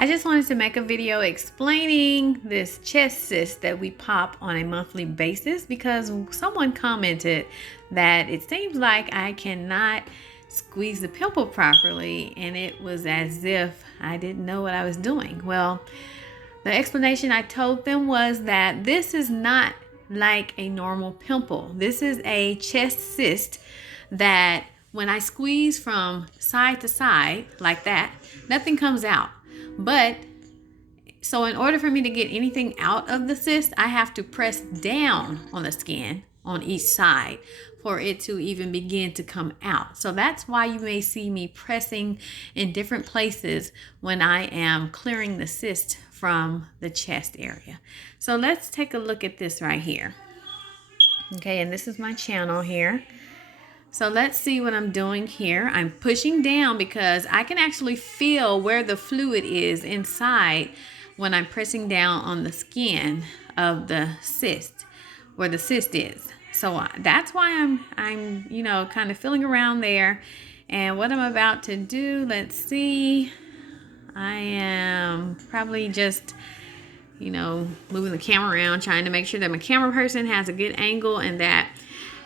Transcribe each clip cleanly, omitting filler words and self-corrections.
I just wanted to make a video explaining this chest cyst that we pop on a monthly basis because someone commented that it seems like I cannot squeeze the pimple properly, and it was as if I didn't know what I was doing. Well, the explanation I told them was that this is not like a normal pimple. This is a chest cyst that when I squeeze from side to side like that, nothing comes out. But so in order for me to get anything out of the cyst, I have to press down on the skin on each side for it to even begin to come out. So that's why you may see me pressing in different places when I am clearing the cyst from the chest area. So let's take a look at this right here. Okay, and this is my channel here. So let's see what I'm doing here. I'm pushing down because I can actually feel where the fluid is inside when I'm pressing down on the skin of the cyst, where the cyst is. So that's why I'm kind of feeling around there. And what I'm about to do, let's see. I am probably just moving the camera around, trying to make sure that my camera person has a good angle, and that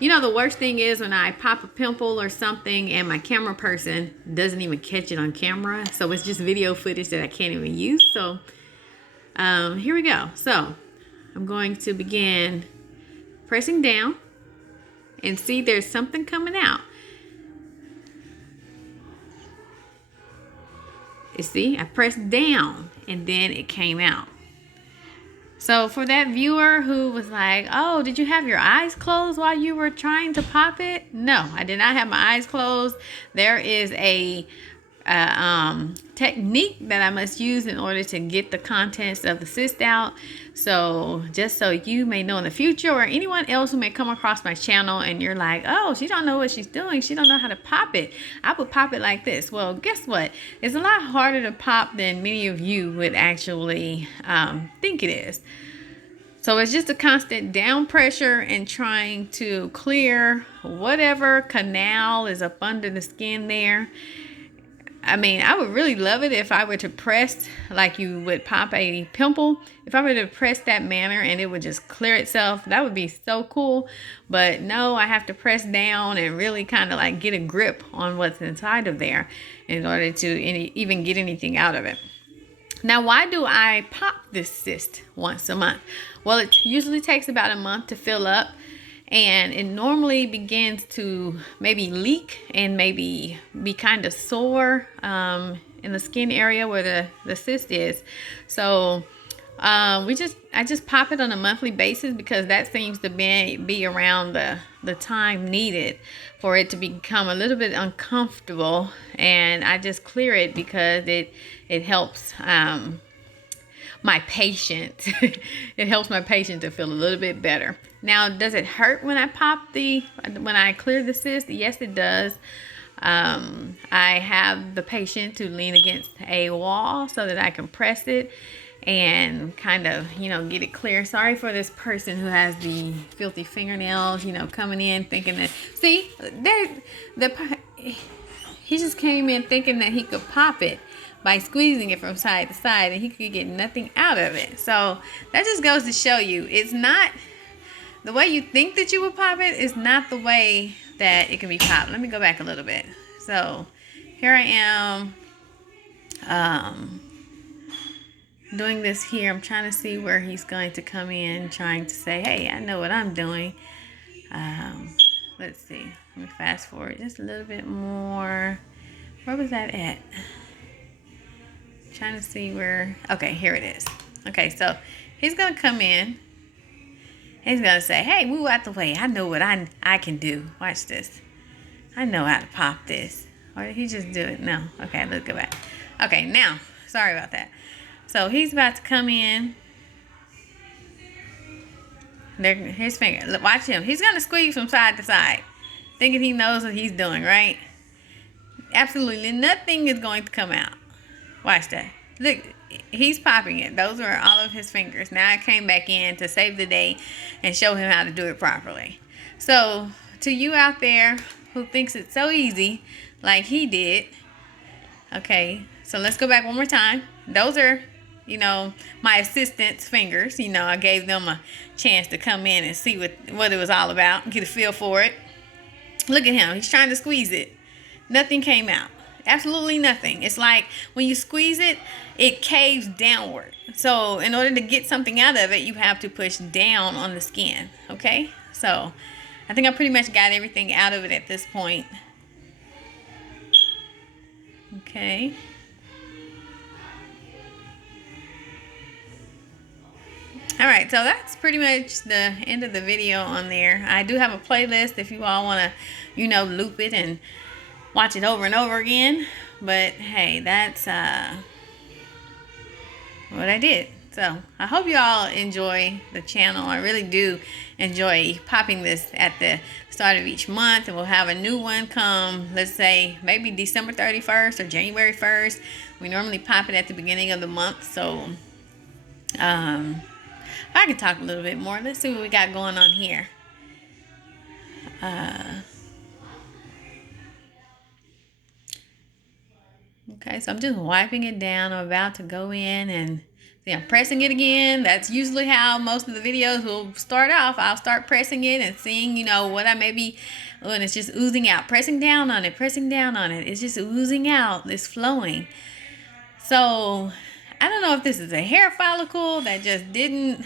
the worst thing is when I pop a pimple or something and my camera person doesn't even catch it on camera. So it's just video footage that I can't even use. So here we go. So I'm going to begin pressing down and see there's something coming out. You see, I pressed down and then it came out. So for that viewer who was like, oh, did you have your eyes closed while you were trying to pop it? No, I did not have my eyes closed. There is a technique that I must use in order to get the contents of the cyst out. So just so you may know in the future, or anyone else who may come across my channel and you're like, oh, she don't know what she's doing, she don't know how to pop it, I would pop it like this. Well, guess what? It's a lot harder to pop than many of you would actually think it is. So it's just a constant down pressure and trying to clear whatever canal is up under the skin there. I mean, I would really love it if I were to press like you would pop a pimple. If I were to press that manner and it would just clear itself, that would be so cool. But no, I have to press down and really kind of like get a grip on what's inside of there in order to even get anything out of it. Now, why do I pop this cyst once a month? Well, it usually takes about a month to fill up, and it normally begins to maybe leak and maybe be kind of sore in the skin area where the cyst is. So I just pop it on a monthly basis because that seems to be around the time needed for it to become a little bit uncomfortable, and I just clear it because it helps my patient. It helps my patient to feel a little bit better. Now, does it hurt when I clear the cyst? Yes, it does. I have the patient to lean against a wall so that I can press it and kind of, get it clear. Sorry for this person who has the filthy fingernails, coming in thinking that, see, he just came in thinking that he could pop it by squeezing it from side to side and he could get nothing out of it. So that just goes to show you, it's not the way you think that you would pop it is not the way that it can be popped. Let me go back a little bit. So here I am doing this here. I'm trying to see where he's going to come in, trying to say, hey, I know what I'm doing. Let's see. Let me fast forward just a little bit more. Where was that at? Trying to see where. Okay, here it is. Okay, so he's gonna come in. He's gonna say, hey, move out the way. I know what I can do. Watch this. I know how to pop this. Or did he just do it? No. Okay, let's go back. Okay, now, sorry about that. So he's about to come in. There, his finger. Look, watch him. He's gonna squeeze from side to side, thinking he knows what he's doing, right? Absolutely nothing is going to come out. Watch that. Look, he's popping it. Those are all of his fingers. Now I came back in to save the day and show him how to do it properly. So to you out there who thinks it's so easy, like he did, Okay, so let's go back one more time. Those are, my assistant's fingers. I gave them a chance to come in and see what it was all about, get a feel for it. Look at him. He's trying to squeeze it. Nothing came out. Absolutely nothing. It's like when you squeeze it, it caves downward. So in order to get something out of it, you have to push down on the skin. Okay? So I think I pretty much got everything out of it at this point. Okay. All right, so that's pretty much the end of the video on there. I do have a playlist if you all want to, loop it and watch it over and over again. But hey, that's what I did. So I hope you all enjoy the channel. I really do enjoy popping this at the start of each month, and we'll have a new one come, let's say maybe December 31st or January 1st. We normally pop it at the beginning of the month. So I can talk a little bit more. Let's see what we got going on here. Okay, so I'm just wiping it down. I'm about to go in and see, I'm pressing it again. That's usually how most of the videos will start off. I'll start pressing it and seeing, what I may be, when it's just oozing out. Pressing down on it, pressing down on it. It's just oozing out. It's flowing. So I don't know if this is a hair follicle that just didn't.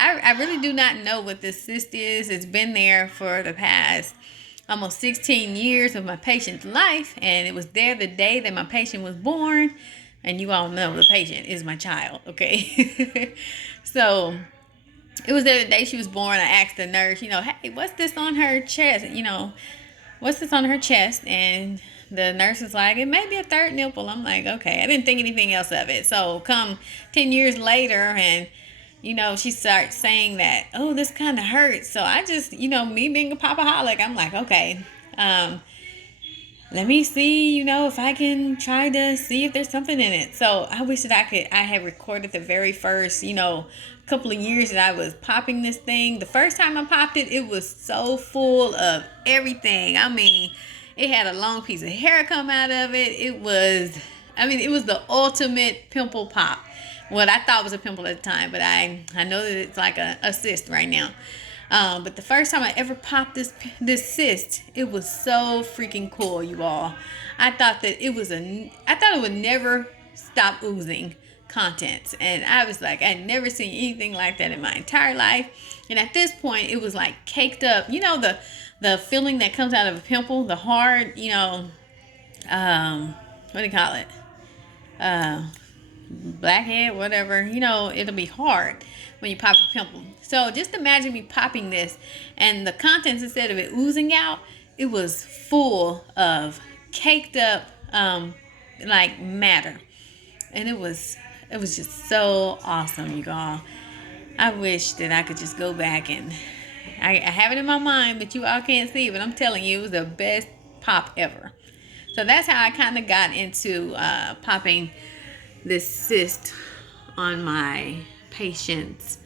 I really do not know what this cyst is. It's been there for the past almost 16 years of my patient's life, and it was there the day that my patient was born. And you all know the patient is my child, okay? So it was there the day she was born. I asked the nurse, hey, what's this on her chest? What's this on her chest? And the nurse is like, it may be a third nipple. I'm like, okay. I didn't think anything else of it. So come 10 years later, and she starts saying that, oh, this kind of hurts. So I just, me being a popaholic, I'm like, okay, let me see, if I can try to see if there's something in it. So I wish that I had recorded the very first, couple of years that I was popping this thing. The first time I popped it, it was so full of everything. I mean, it had a long piece of hair come out of it. It was the ultimate pimple pop. What I thought was a pimple at the time, but I know that it's like a cyst right now. But the first time I ever popped this cyst, it was so freaking cool, you all. I thought it would never stop oozing contents, and I was like, I'd never seen anything like that in my entire life. And at this point, it was like caked up. The feeling that comes out of a pimple, the hard, what do you call it? Blackhead, whatever, it'll be hard when you pop a pimple. So just imagine me popping this, and the contents, instead of it oozing out, it was full of caked up like matter, and it was just so awesome, you all. I wish that I could just go back, and I have it in my mind, but you all can't see it, but I'm telling you, it was the best pop ever. So that's how I kind of got into popping this cyst on my patient's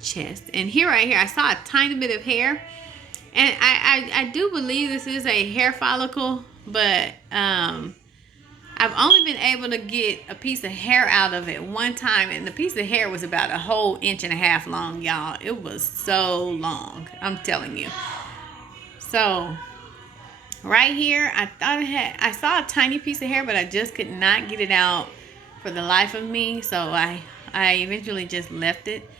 chest. And right here, I saw a tiny bit of hair, and I do believe this is a hair follicle, but I've only been able to get a piece of hair out of it one time, and the piece of hair was about a whole 1.5 inches long, y'all. It was so long, I'm telling you. So right here, I saw a tiny piece of hair, but I just could not get it out for the life of me. So I eventually just left it.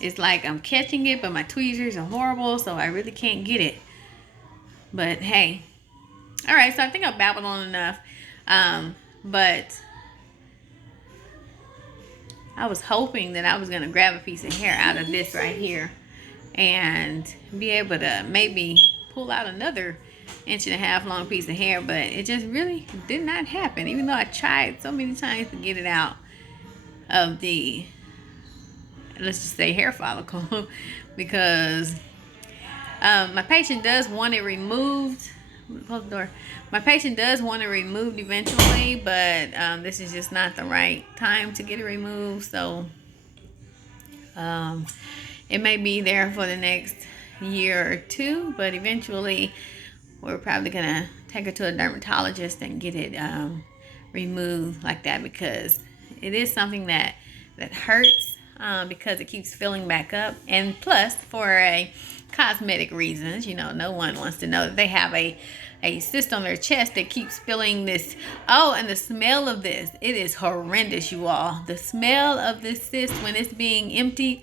It's like I'm catching it, but my tweezers are horrible, so I really can't get it. But hey, all right, so I think I babbled on enough. But I was hoping that I was going to grab a piece of hair out of this right here and be able to maybe pull out another 1.5 inch long piece of hair, but it just really did not happen, even though I tried so many times to get it out of the, let's just say, hair follicle, because my patient does want it removed. Close the door. My patient does want it removed eventually, but this is just not the right time to get it removed. So it may be there for the next year or two, but eventually we're probably gonna take her to a dermatologist and get it removed like that, because it is something that hurts, because it keeps filling back up. And plus, for a cosmetic reasons, you know, no one wants to know that they have a cyst on their chest that keeps filling this. Oh, and the smell of this, it is horrendous, you all. The smell of this cyst when it's being emptied,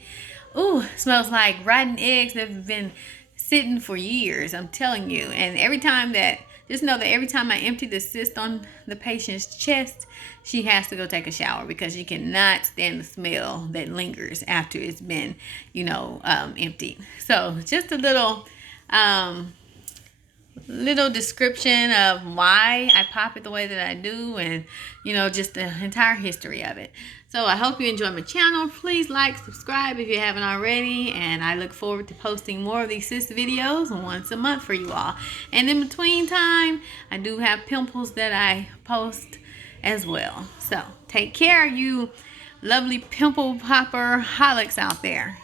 ooh, smells like rotten eggs that have been sitting for years, I'm telling you. And every time that, just know that every time I empty the cyst on the patient's chest, she has to go take a shower, because she cannot stand the smell that lingers after it's been, you know, emptied. So just a little description of why I pop it the way that I do, and you know, just the entire history of it. So I hope you enjoy my channel. Please like, subscribe if you haven't already, and I look forward to posting more of these cyst videos once a month for you all. And in between time, I do have pimples that I post as well. So take care, you lovely pimple popper holics out there.